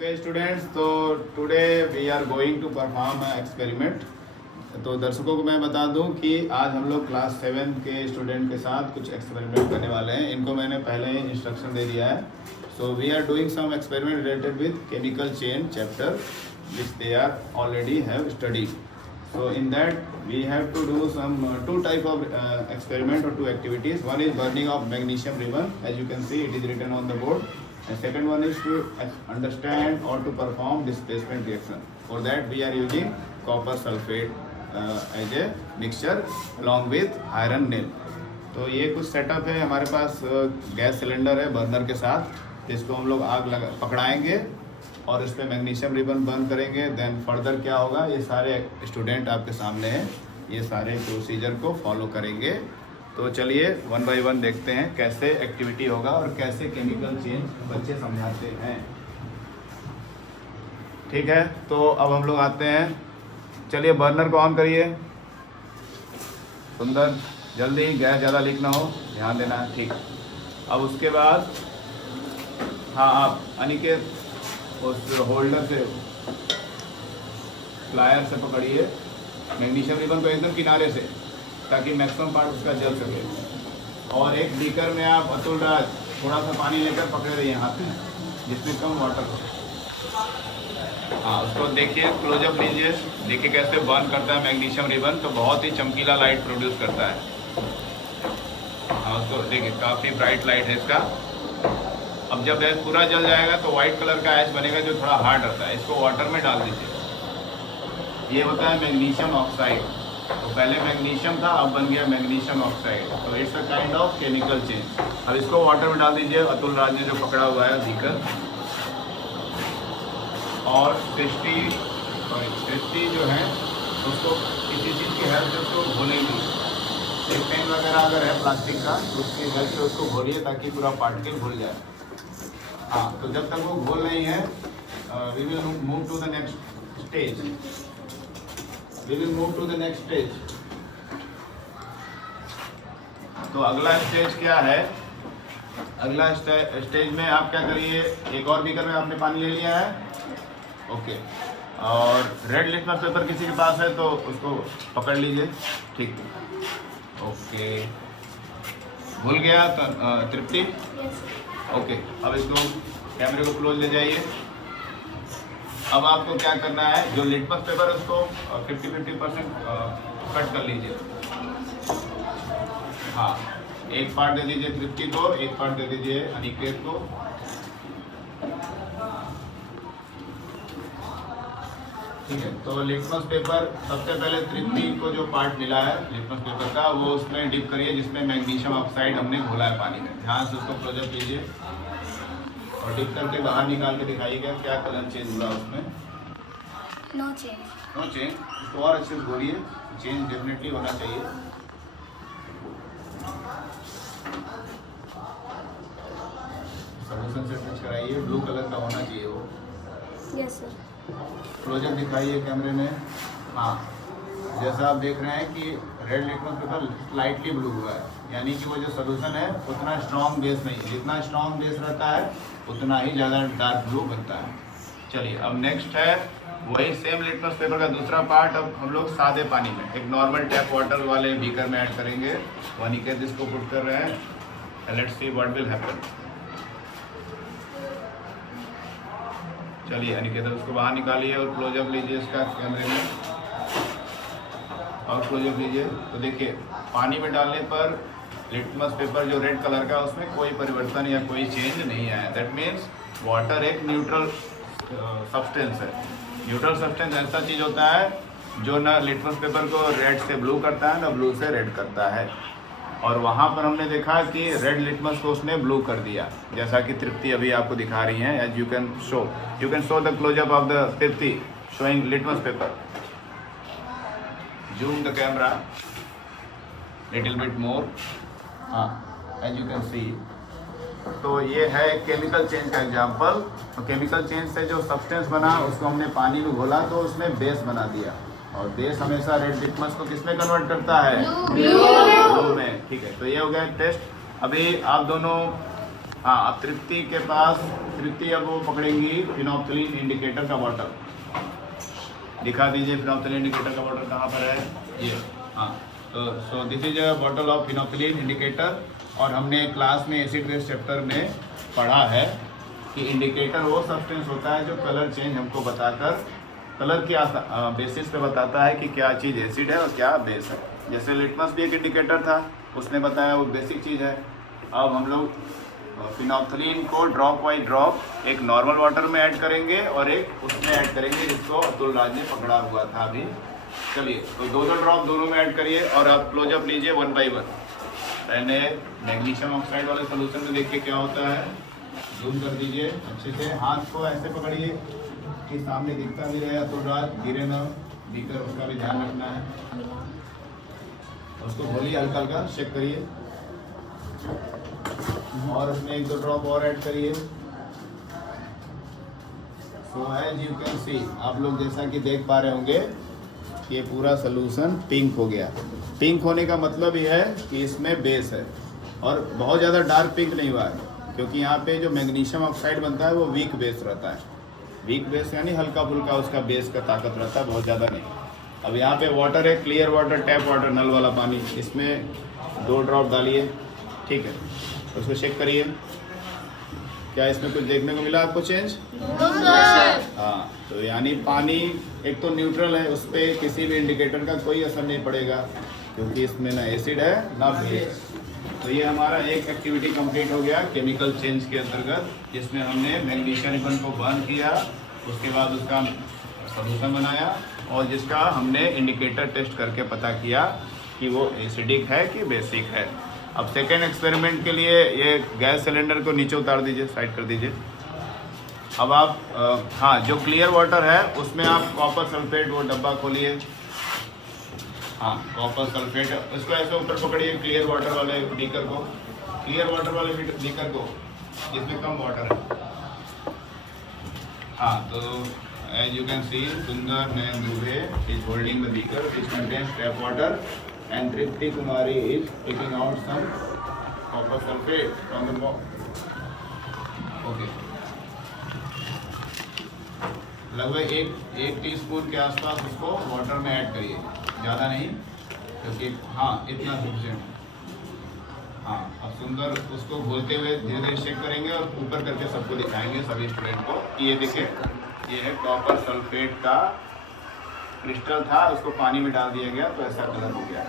Okay students, तो today we are going to perform experiment. तो दर्शकों को मैं बता दूं कि आज हम लोग क्लास 7 के स्टूडेंट के साथ कुछ एक्सपेरिमेंट करने वाले हैं। इनको मैंने पहले ही इंस्ट्रक्शन दे दिया है। So we are doing some experiment related with chemical chain chapter which they are already have studied. So in that we have to do some two type of experiment or two activities. One is burning of magnesium ribbon, as you can see it is written on the board. And second one is to understand or to perform displacement reaction. For that we are using copper sulfate as a mixture along with iron nail. तो ये कुछ setup है हमारे पास। Gas cylinder है burner के साथ, जिसको हम लोग आग लगा पकड़ाएंगे और इस पर मैग्नीशियम रिबन बर्न करेंगे। देन फर्दर क्या होगा, ये सारे स्टूडेंट आपके सामने हैं, ये सारे प्रोसीजर को फॉलो करेंगे। तो चलिए वन बाय वन देखते हैं कैसे एक्टिविटी होगा और कैसे केमिकल चेंज बच्चे समझाते हैं। ठीक है, तो अब हम लोग आते हैं। चलिए बर्नर को ऑन करिए। सुंदर, जल्दी, गैस ज़्यादा लीक ना हो, ध्यान देना है। ठीक, अब उसके बाद हाँ आप अनिकेत उस होल्डर से प्लायर से पकड़िए मैग्नीशियम रिबन को एकदम किनारे से, ताकि मैक्सिमम पार्ट उसका जल सके। और एक बीकर में आप अतुल राज थोड़ा सा पानी लेकर पकड़े रहिए हाथ में, जिसमें कम वाटर हो। हाँ, उसको देखिए, क्लोजअप लीजिए, देखिए कैसे बर्न करता है मैग्नीशियम रिबन। तो बहुत ही चमकीला लाइट प्रोड्यूस करता है। हाँ, उसको देखिए, काफ़ी ब्राइट लाइट है इसका। अब जब गैस पूरा जल जाएगा तो वाइट कलर का ऐश बनेगा जो थोड़ा हार्ड रहता है। इसको वाटर में डाल दीजिए। ये होता है मैग्नीशियम ऑक्साइड। तो पहले मैग्नीशियम था, अब बन गया मैग्नीशियम ऑक्साइड। तो it's a kind of chemical change. अब इसको वाटर में डाल दीजिए। अतुल राज ने जो पकड़ा हुआ है बीकर, और सृष्टि जो है उसको किसी चीज़ की हेल्प से उसको घोलेंगे। एक पेन वगैरह अगर है प्लास्टिक का तो उसकी हेल्प से उसको घोलिए ताकि पूरा पार्टिकल घुल जाए। हाँ, तो जब तक वो घोल नहीं है we will move to the next stage. तो अगला स्टेज क्या है? अगला स्टेज में आप क्या करिए, एक और बीकर में आपने पानी ले लिया है, ओके, और रेड लिटमस पेपर किसी के पास है तो उसको पकड़ लीजिए। ठीक, ओके, भूल गया तृप्ति? ओके, अब इसको कैमरे को क्लोज ले जाइए। अब आपको क्या करना है, जो लिटमस पेपर है उसको 50-50% कट कर लीजिए। हाँ, एक पार्ट दे दीजिए तृप्ति को, एक पार्ट दे दीजिए अनिकेत को। ठीक है, तो लिटमस पेपर सबसे पहले तृप्ति को जो पार्ट मिला है लिटमस पेपर का, वो उसमें डिप करिए जिसमें मैग्नीशियम ऑक्साइड हमने घोला है पानी में। ध्यान से उसको क्लोजअप कीजिए और डिप करके बाहर निकाल के दिखाइएगा क्या कलर चेंज हुआ उसमें। No change. इसको और अच्छे से घोलिए, चेंज डेफिनेटली होना चाहिए। सोल्यूशन से टच कराइए, ब्लू कलर का होना चाहिए वो। Yes sir. क्लोजअप दिखाइए कैमरे में। हाँ, जैसा आप देख रहे हैं कि red litmus paper slightly blue हुआ है, यानी कि वो जो सोल्यूशन है उतना स्ट्रॉन्ग बेस नहीं है। जितना स्ट्रॉन्ग बेस रहता है उतना ही ज़्यादा डार्क ब्लू बनता है। चलिए, अब नेक्स्ट है वही सेम लिटमस पेपर का दूसरा पार्ट। अब हम लोग सादे पानी में एक नॉर्मल टैप वाटर वाले बीकर में ऐड करेंगे। तो अनिकेत इसको पुट कर रहे हैं। Let's see what will happen. चलिए अनिकेत, उसको बाहर निकालिए और क्लोजअप लीजिए इसका कैमरे में, और क्लोजअप लीजिए। तो देखिए, पानी में डालने पर लिटमस पेपर जो रेड कलर का उसमें कोई परिवर्तन या कोई चेंज नहीं आया। दैट मीन्स वाटर एक न्यूट्रल सब्सटेंस है। न्यूट्रल सब्सटेंस ऐसा चीज़ होता है जो ना लिटमस पेपर को रेड से ब्लू करता है, ना ब्लू से रेड करता है। और वहाँ पर हमने देखा कि रेड लिटमस को उसने ब्लू कर दिया, जैसा कि तृप्ति अभी आपको दिखा रही हैं। As you can show the close up of the Tripti showing litmus paper. Zoom the camera little bit more. हाँ, एज यू कैन सी। तो ये है केमिकल चेंज का एग्जाम्पल। तो केमिकल चेंज से जो सब्सटेंस बना उसको हमने पानी में घोला तो उसमें बेस बना दिया, और बेस हमेशा रेड लिटमस को किसमें कन्वर्ट करता है? ब्लू में। ठीक है, तो ये हो गया टेस्ट। अभी आप दोनों हाँ, अब तृप्ति के पास, तृप्ति अब वो पकड़ेंगी फिनोप्थलीन इंडिकेटर का बॉटल। दिखा दीजिए फिनोप्थलीन इंडिकेटर का बॉटल कहाँ पर है, ये। हाँ, तो so this is a bottle of phenolphthalein indicator. और हमने क्लास में एसिड बेस चैप्टर में पढ़ा है कि इंडिकेटर वो सब्सटेंस होता है जो कलर चेंज हमको बताकर, कलर के बेसिस पे बताता है कि क्या चीज़ एसिड है और क्या बेस है। जैसे लिटमस भी एक इंडिकेटर था, उसने बताया वो बेसिक चीज़ है। अब हम लोग फिनोप्थलीन को ड्रॉप बाई ड्रॉप एक नॉर्मल वाटर में ऐड करेंगे और एक उसमें ऐड करेंगे जिसको अतुल राज ने पकड़ा हुआ था अभी। चलिए, तो दो ड्रॉप दोनों में ऐड करिए और आप क्लोजअप लीजिए 1 by 1। पहले मैग्नीशियम ऑक्साइड वाले सोल्यूशन में देखिए क्या होता है, जूम कर दीजिए अच्छे से, हाथ को ऐसे पकड़िए कि सामने दिखता भी रहे अतुल राज, गिरे ना बीकर, उसका भी ध्यान रखना है। उसको खोलिए, हल्का हल्का शेक करिए और उसमें 1-2 ड्रॉप और ऐड करिए। So as you can see, आप लोग जैसा कि देख पा रहे होंगे कि ये पूरा सोल्यूशन पिंक हो गया। पिंक होने का मतलब ये है कि इसमें बेस है, और बहुत ज़्यादा डार्क पिंक नहीं हुआ है क्योंकि यहाँ पे जो मैग्नीशियम ऑक्साइड बनता है वो वीक बेस रहता है। वीक बेस यानी हल्का फुल्का उसका बेस का ताकत रहता है, बहुत ज़्यादा नहीं। अब यहाँ पे वाटर है, क्लियर वाटर, टैप वाटर, नल वाला पानी, इसमें 2 ड्रॉप डालिए, ठीक है। उसको चेक करिए, क्या इसमें कुछ देखने को मिला आपको चेंज? हाँ, तो यानी पानी एक तो न्यूट्रल है, उस पर किसी भी इंडिकेटर का कोई असर नहीं पड़ेगा क्योंकि इसमें ना एसिड है ना बेस। तो ये हमारा एक एक्टिविटी कंप्लीट हो गया केमिकल चेंज के अंतर्गत, जिसमें हमने मैग्नीशियम रिबन को बर्न किया, उसके बाद उसका सॉल्यूशन बनाया और जिसका हमने इंडिकेटर टेस्ट करके पता किया कि वो एसिडिक है कि बेसिक है। अब सेकेंड एक्सपेरिमेंट के लिए ये गैस सिलेंडर को नीचे उतार दीजिए, साइड कर दीजिए। अब आप हाँ, जो क्लियर वाटर है उसमें आप कॉपर सल्फेट वो डब्बा खोलिए। हाँ, कॉपर सल्फेट, उसको ऐसे ऊपर पकड़िए क्लियर वाटर वाले बीकर को, क्लियर वाटर वाले बीकर को जिसमें कम वाटर है। हाँ, तो as you can see, Sundar Nayan Dubey is holding the beaker which contains tap water and Tripti Kumari is taking out some copper sulfate from the box. Okay. लगभग एक टीस्पून के आसपास उसको वाटर में ऐड करिए, ज़्यादा नहीं क्योंकि हाँ इतना सफिशिएंट। हाँ, अब सुंदर उसको घोलते हुए धीरे धीरे शेक करेंगे और ऊपर करके सबको दिखाएंगे सभी स्टूडेंट को। ये देखिए, ये है कॉपर सल्फेट का क्रिस्टल था, उसको पानी में डाल दिया गया तो ऐसा कलर हो गया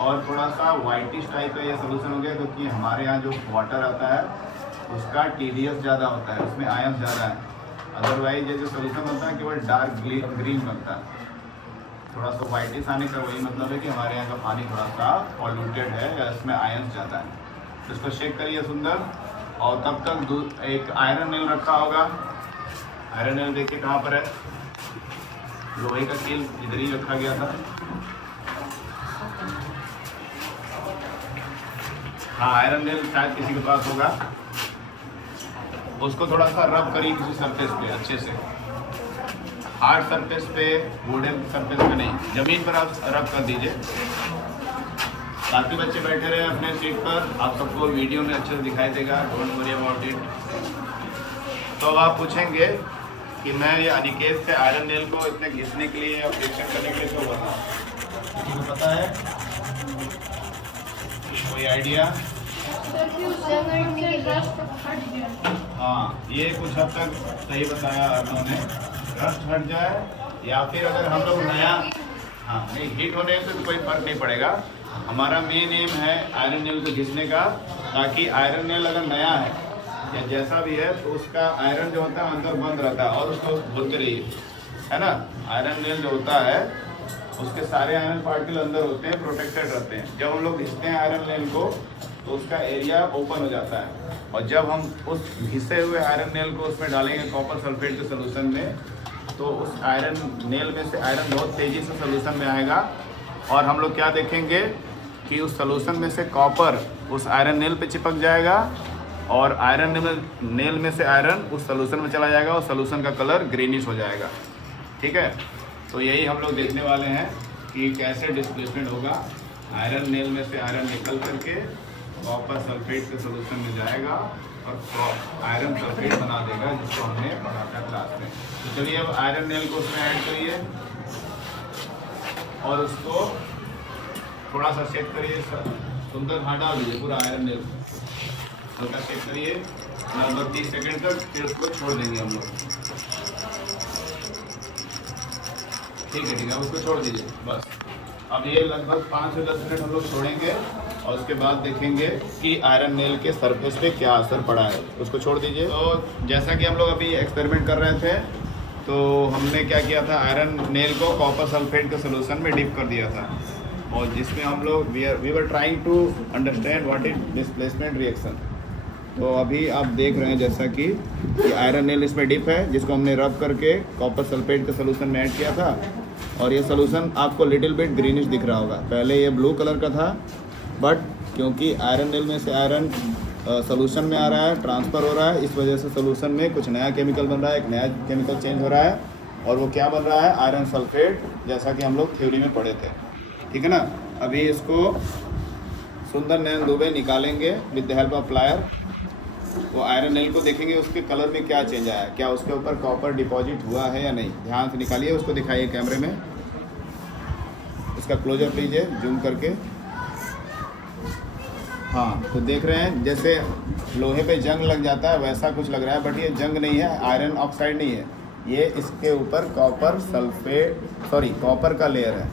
और थोड़ा सा वाइटिश टाइप का ये सोल्यूशन हो गया क्योंकि हमारे यहाँ जो वाटर आता है उसका TDS ज़्यादा होता है, उसमें आयंस ज़्यादा है। अदरवाइज ये जो सोल्यूशन होता है केवल डार्क ग्रीन बनता है। थोड़ा सा वाइटिश आने का वही मतलब है कि हमारे यहाँ का पानी थोड़ा सा पॉल्यूटेड है या इसमें आयंस ज़्यादा है। तो इसको शेक करिए सुंदर, और तब तक एक आयरन नेल रखा होगा। आयरन नेल देखिए कहाँ पर है, लोहे का कील इधर ही रखा गया था। हाँ, आयरन नेल शायद किसी के पास होगा। उसको थोड़ा सा रब करिए किसी सरफेस पे अच्छे से, हार्ड सरफेस पे, वुडन सरफेस पे नहीं, ज़मीन पर आप रब कर दीजिए। बाकी बच्चे बैठे रहे अपने सीट पर, आप सबको वीडियो में अच्छे से दिखाई देगा, डोंट वरी अबाउट इट। तो अब आप पूछेंगे कि मैं ये अनिकेत से आयरन नेल को इतने घिसने के लिए या फ्रिक्शन करने के लिए क्यों बोल रहा हूँ? किसी को पता है? कोई आइडिया? हाँ, ये कुछ हद तक सही बताया अर्नव ने, रस्ट हट जाए या फिर अगर हम लोग नया, हाँ नहीं, हीट होने से तो कोई फर्क नहीं पड़ेगा। हमारा मेन एम है आयरन नेल को घिसने का, ताकि आयरन नेल अगर नया है या जैसा भी है तो उसका आयरन जो होता है अंदर बंद रहता है और उसको बोलते रहिए, है ना। आयरन नेल जो होता है उसके सारे आयरन पार्टिकल अंदर होते हैं, प्रोटेक्टेड रहते हैं। जब हम लोग घिसते हैं आयरन नेल को तो उसका एरिया ओपन हो जाता है, और जब हम उस घिसे हुए आयरन नेल को उसमें डालेंगे कॉपर सल्फेट के सोल्यूशन में, तो उस आयरन नेल में से आयरन बहुत तेज़ी से सोल्यूशन में आएगा और हम लोग क्या देखेंगे कि उस सोल्यूशन में से कॉपर उस आयरन नेल पे चिपक जाएगा और आयरन नेल में से आयरन उस सोल्यूशन में चला जाएगा और सोल्यूशन का कलर ग्रीनिश हो जाएगा। ठीक है, तो यही हम लोग देखने वाले हैं कि कैसे डिस्प्लेसमेंट होगा आयरन नेल में से आयरन निकल करके कॉपर सल्फेट के सोल्यूशन में जाएगा और आयरन सल्फेट बना देगा, जिसको हमने पढ़ा था क्लास में। तो चलिए अब आयरन नेल को उसमें ऐड करिए और उसको थोड़ा सा शेक करिए, सुंदर हाँ डाल दीजिए पूरा आयरन नेल, हल्का शेक करिए लगभग 30 सेकेंड तक, फिर उसको छोड़ देंगे हम लोग। ठीक है, उसको छोड़ दीजिए बस। अब ये लगभग 5 से 10 मिनट हम लोग छोड़ेंगे और उसके बाद देखेंगे कि आयरन नेल के सरफेस पे क्या असर पड़ा है। उसको छोड़ दीजिए। तो जैसा कि हम लोग अभी एक्सपेरिमेंट कर रहे थे, तो हमने क्या किया था, आयरन नेल को कॉपर सल्फेट के सोल्यूशन में डिप कर दिया था, और जिसमें हम लोग we were trying to understand what is displacement reaction. तो अभी आप देख रहे हैं जैसा कि आयरन नेल इसमें डिप है, जिसको हमने रब करके कॉपर सल्फेट के सोल्यूशन में ऐड किया था, और ये सोल्यूशन आपको लिटिल बिट ग्रीनिश दिख रहा होगा। पहले ये ब्लू कलर का था, बट क्योंकि आयरन नेल में से आयरन सोल्यूशन में आ रहा है, ट्रांसफ़र हो रहा है, इस वजह से सोल्यूशन में कुछ नया केमिकल बन रहा है, एक नया केमिकल चेंज हो रहा है, और वो क्या बन रहा है, आयरन सल्फेट, जैसा कि हम लोग थ्योरी में पढ़े थे। ठीक है ना। अभी इसको सुंदर नयन दुबे निकालेंगे with the help of plier. वो आयरन नेल को देखेंगे उसके कलर में क्या चेंज आया है, क्या उसके ऊपर कॉपर डिपॉजिट हुआ है या नहीं। ध्यान से निकालिए, उसको दिखाइए कैमरे में, इसका क्लोजअप लीजिए जूम करके। हाँ, तो देख रहे हैं जैसे लोहे पे जंग लग जाता है वैसा कुछ लग रहा है, बट ये जंग नहीं है, आयरन ऑक्साइड नहीं है, ये इसके ऊपर कॉपर का लेयर है।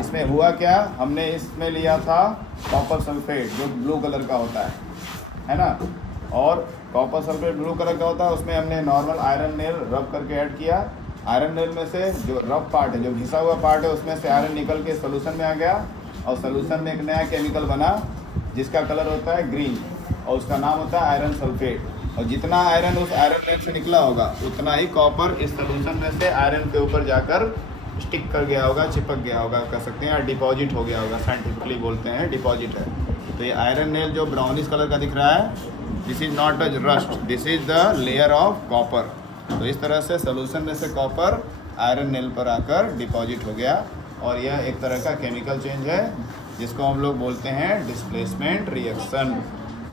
इसमें हुआ क्या, हमने इसमें लिया था कॉपर सल्फेट जो ब्लू कलर का होता है ना, और कॉपर सल्फेट ब्लू कलर का होता है, उसमें हमने नॉर्मल आयरन नेल रब करके ऐड किया। आयरन नेल में से जो रब पार्ट है, जो घिसा हुआ पार्ट है, उसमें से आयरन निकल के सोल्यूशन में आ गया, और सोल्यूशन में एक नया केमिकल बना जिसका कलर होता है ग्रीन, और उसका नाम होता है आयरन सल्फेट। और जितना आयरन उस आयरन नेल से निकला होगा, उतना ही कॉपर इस सोल्यूशन में से आयरन के ऊपर जाकर स्टिक कर गया होगा, चिपक गया होगा, कह सकते हैं, या डिपॉजिट हो गया होगा, साइंटिफिकली बोलते हैं डिपॉजिट है। तो ये आयरन नेल जो ब्राउनिश कलर का दिख रहा है, this is not a rust, this is the layer of copper. तो इस तरह से सोल्यूशन में से कॉपर आयरन नेल पर आकर डिपॉजिट हो गया, और यह एक तरह का केमिकल चेंज है जिसको हम लोग बोलते हैं डिस्प्लेसमेंट रिएक्शन।